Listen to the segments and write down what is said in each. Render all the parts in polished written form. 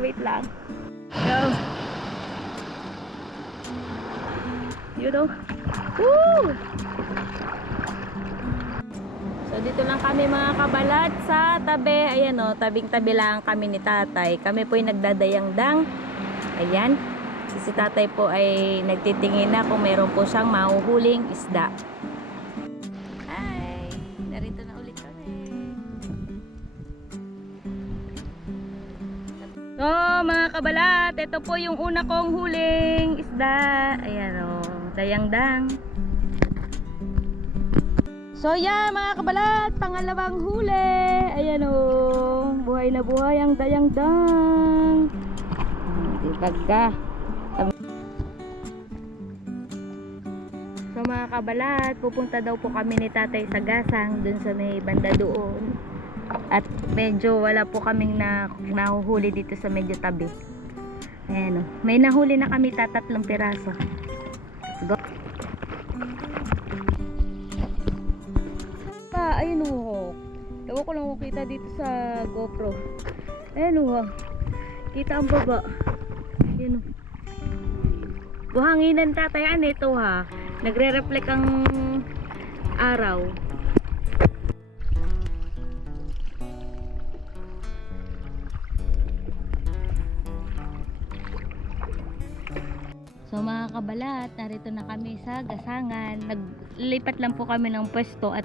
wait lang. Yo. You know? Woo! So dito lang kami mga kabalat sa tabi. Ayan o, tabing-tabi lang kami ni tatay. Kami po ay nagdadayang-dang. Ayan. Si tatay po ay nagtitingin na kung meron po siyang mahuhuling isda. Hi! Narito na ulit kami. So mga kabalat, ito po yung una kong huling isda. Ayan o, dayang-dang. So yeah mga kabalat, pangalawang huli. Ayan o, buhay na buhay ang dayang-dang. Dibaga. So mga kabalat, pupunta daw po kami ni tatay sa Gasang, dun sa may banda doon. At medyo wala po kaming nahuhuli dito sa medyo tabi. Ayan o, may nahuli na kami 3 piraso. Let's go. Ayun o, ewan ko lang kung kita dito sa GoPro. Ayun o, kita ang baba. Ayun o, buhanginan tatayan ito ha, nagre-reflect ang araw. So mga kabalat, narito na kami sa Gasangan. Naglipat lang po kami ng pwesto at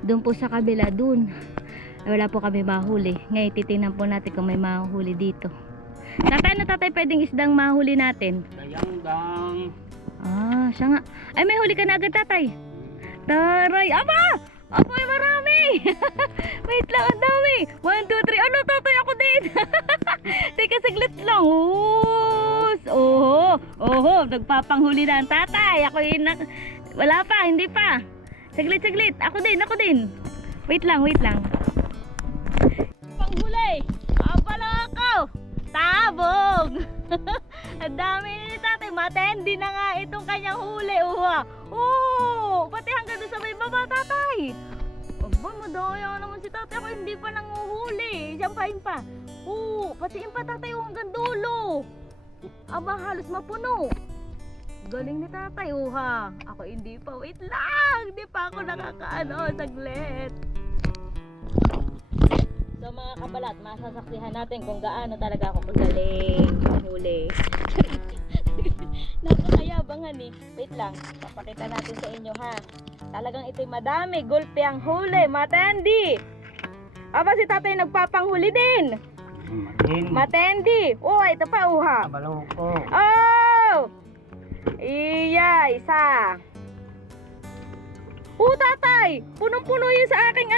doon po sa kabila doon wala po kami mahuli. Ngayon titingnan po natin kung may mahuli dito. Tatay, na tatay pwedeng isdang mahuli natin? Dayang-dang. Ah, siya nga. Ay, may huli ka na agad tatay. Taray, aba! Aba, ay marami! Wait lang, ang dami! 1, 2, 3, ano tatay, ako din! Teka, saglit lang. Oho, nagpapanghuli na ang tatay. Ako yun na, wala pa, hindi pa. Saglit, ako din. Wait lang. Panghuli! Abala ako! Tabog! Ang dami ni tatay, matendi na nga itong kanyang huli. Pati hanggang doon sa may baba tatay. Aba, madaya naman si tatay. Ako hindi pa nanguhuli. Siyampain pa. Patiin pa tatay hanggang dulo. Aba, halos mapuno. Galing ni tatay, Ako hindi pa. Wait lang. Hindi pa ako nakakaano. Saglit. So mga kabalat, masasaksihan natin kung gaano talaga ako kagaling huli. Napakayabangan eh. Wait lang, papakita natin sa inyo ha. Talagang ito'y madami. Gulpi ang huli. Matendi. Aba, si tatay nagpapanghuli din. Matendi. Ito pa Baloko. Iya, isa. Tatay, punong-puno yun sa aking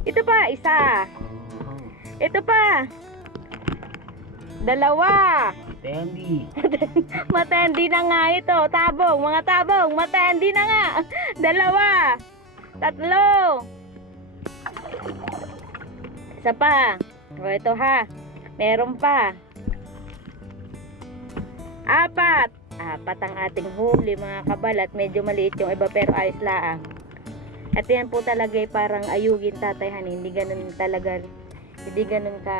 Ito pa, isa. Ito pa. 2. Tendi. Matendi na nga ito. Tabong, mga tabong. Matendi na nga. 2. 3. Isa pa. Ito ha. Meron pa. 4. 4 ang ating huli mga kabalat. Medyo maliit yung iba pero ayos laang. At yan po talaga ay parang ayugin tatay han. Hindi ganun talaga. Hindi ganun ka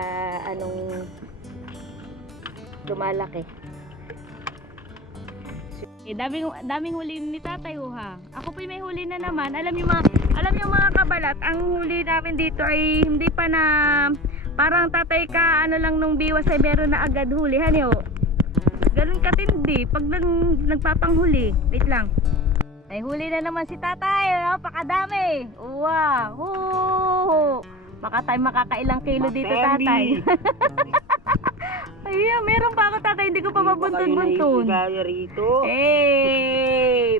lumalaki. Daming huli ni tatay Ako po may huli na naman. Alam niyo mga kabalat, ang huli namin dito ay hindi pa na parang tatay ka lang nung biwas ay meron na agad huli ganun katindi pag nagpapanghuli. Wait lang. May huli na naman si tatay. Napakadami. Makakailang kilo dito tatay. Ay, meron pa ako tatay. Hindi ko pa mabuntun-buntun.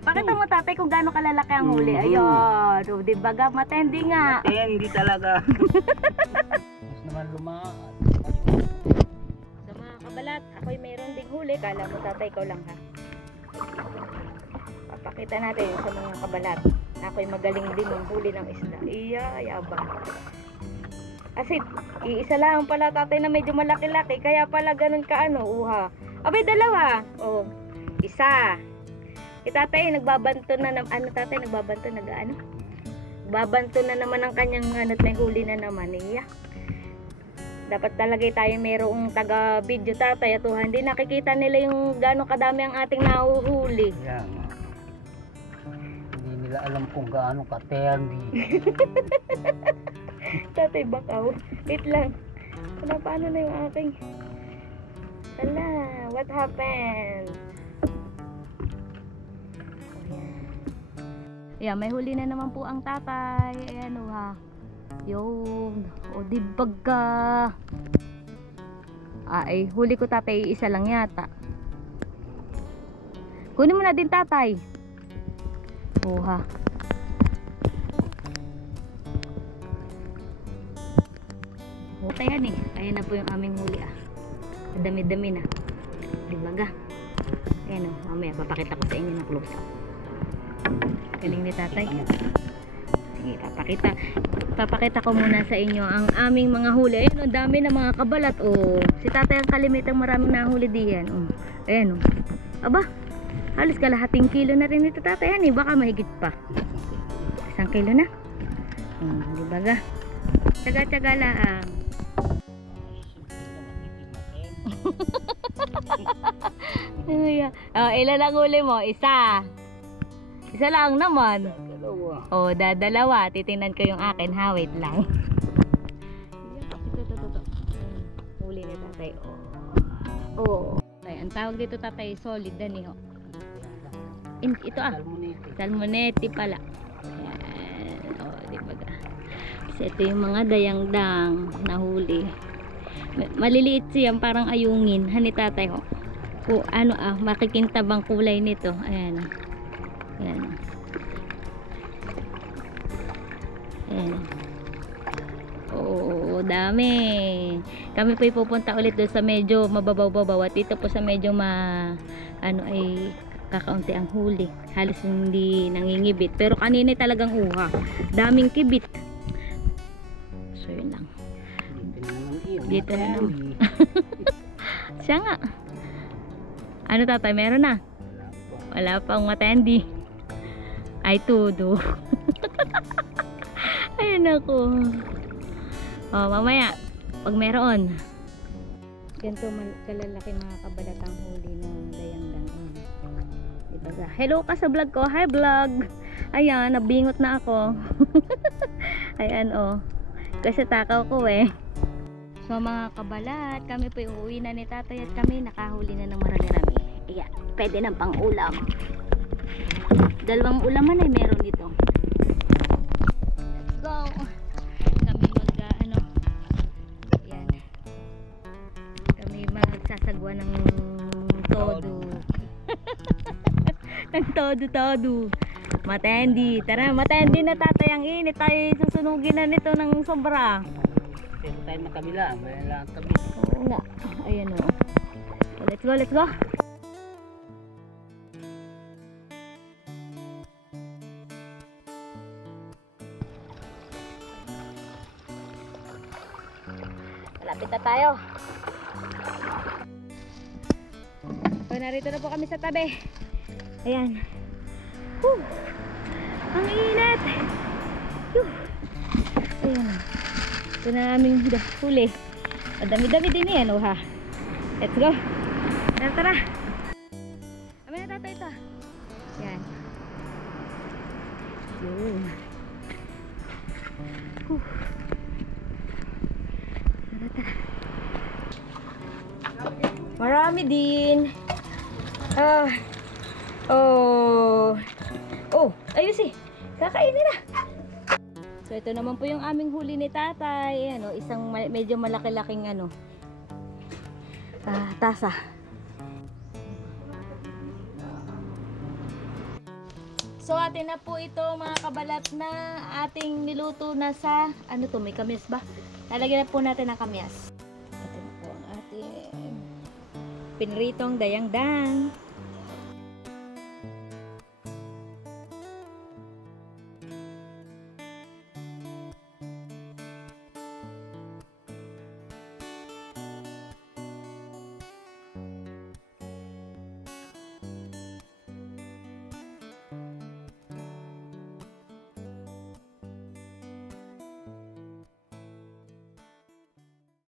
Pakita mo tatay kung gaano kalalaki ang huli. Ayun. Diba matendi nga. Hindi talaga. Mas naman lumaan. Sa mga kabalat, ako'y mayroon ding huli. Kala mo tatay, ikaw lang ha. Papakita natin sa mga kabalat. Ako'y magaling din ng huli ng isda. Yabang. Kasi iisa lang pala tatay na medyo malaki-laki. Kaya pala ganun ka Abay, 2. Isa. Tatay, nagbabanto na tatay, nagbabanto Babanto na naman ang kanyang may huli na naman. Dapat talaga tayo mayroong taga-video tatay at hindi nakikita nila yung gano'ng kadami ang ating nahuhuli. Yan. Hindi nila alam kung gaano katindi. Tatay bakaw. Wait lang. Paano na yung aking... Hala, what happened? Ayan, may huli na naman po ang tatay. Ayan o ha. Yun. O dibag ka. Ay, huli ko tatay, isa lang yata. Kunin mo na din tatay. O ha. O, ayan eh. Ayan na po yung aming huli ah. Dami-dami na. Dibaga. Ayan o. Mamaya papakita ko sa inyo ng close up. Galing ni tatay. Sige, papakita ko muna sa inyo ang aming mga huli. Ayun, ang dami na mga kabalat. Oh, si tatay ang kalimitang maraming nahuli diyan. Oh, ayan oh. Aba, halos kalahating kilo na rin ito tatay. Yan eh, baka mahigit pa. 1 kilo na. Di ba ga? Tsaga-tsaga lang. Ilan ang huli mo? Isa. Isa lang naman. Dalawa. Oh, dadalawa. Titingnan ko yung akin ha. Wait lang. Ito. Huli ni tatay. Oh. Ay, ang tawag dito tatay, solid dan eh. Ito ah. Salmonete pala. Ayan. Oh, di ba ga? Kasi ito yung mga dayang-dang na huli. Maliliit siya, parang ayungin. Hani tatay ho. O ano ah, makikintabang kulay nito. Ayan. Ayan. Ayan. Oo, dami. Kami po pupunta ulit doon sa medyo mababaw-babaw at dito po sa medyo ano ay kakaunti ang huli. Halos hindi nangingibit. Pero kanina talagang uha. Daming kibit. So yun lang. Dito na naman. Siya nga. Ano tatay, meron na? Wala pang matindi. Ay, tudo. Ayun ako. Oh, mamaya, pag meron. Ganito kalalaki mga kabalatang huli ng dayang-dang. Diba ga? Hello ka sa vlog ko. Hi vlog. Ayan, nabingot na ako. Ayan oh. Kasi takaw ko eh. So mga kabalat, kami po uuwi na ni tatay at kami nakahuli na ng marami-rami. Ayan, pwede ng pang ulam. Dalawang ulaman ay meron dito. Let's go. Kami ano. Ayan. Kami magsasagwa ng todo. Ng todo. Matendi. Tara, matendi na tatay ang init. Tayo susunugin na nito ng sobra. Pero tayo makabila. May lang tabi. Oo nga. Ayan o. Let's go. Malapit na tayo. So, narito na po kami sa tabi. Ayan. Whew. Ang init. Ayan. Ito na aming huli. Dami-dami din yan, oh ha. Let's go. Tara. Amin na tatay ito. Yan. Yun. Tara. Marami din. Ayos eh. Kakainin na. So ito naman po yung aming huli ni tatay. Ano, isang medyo malaki-laking tasa. So atin na po ito mga kabalat na ating niluto na sa ano to, may kamyas ba? Lalagyan na po natin ng kamyas. Ito na po ang ating pinritong dayang-dang.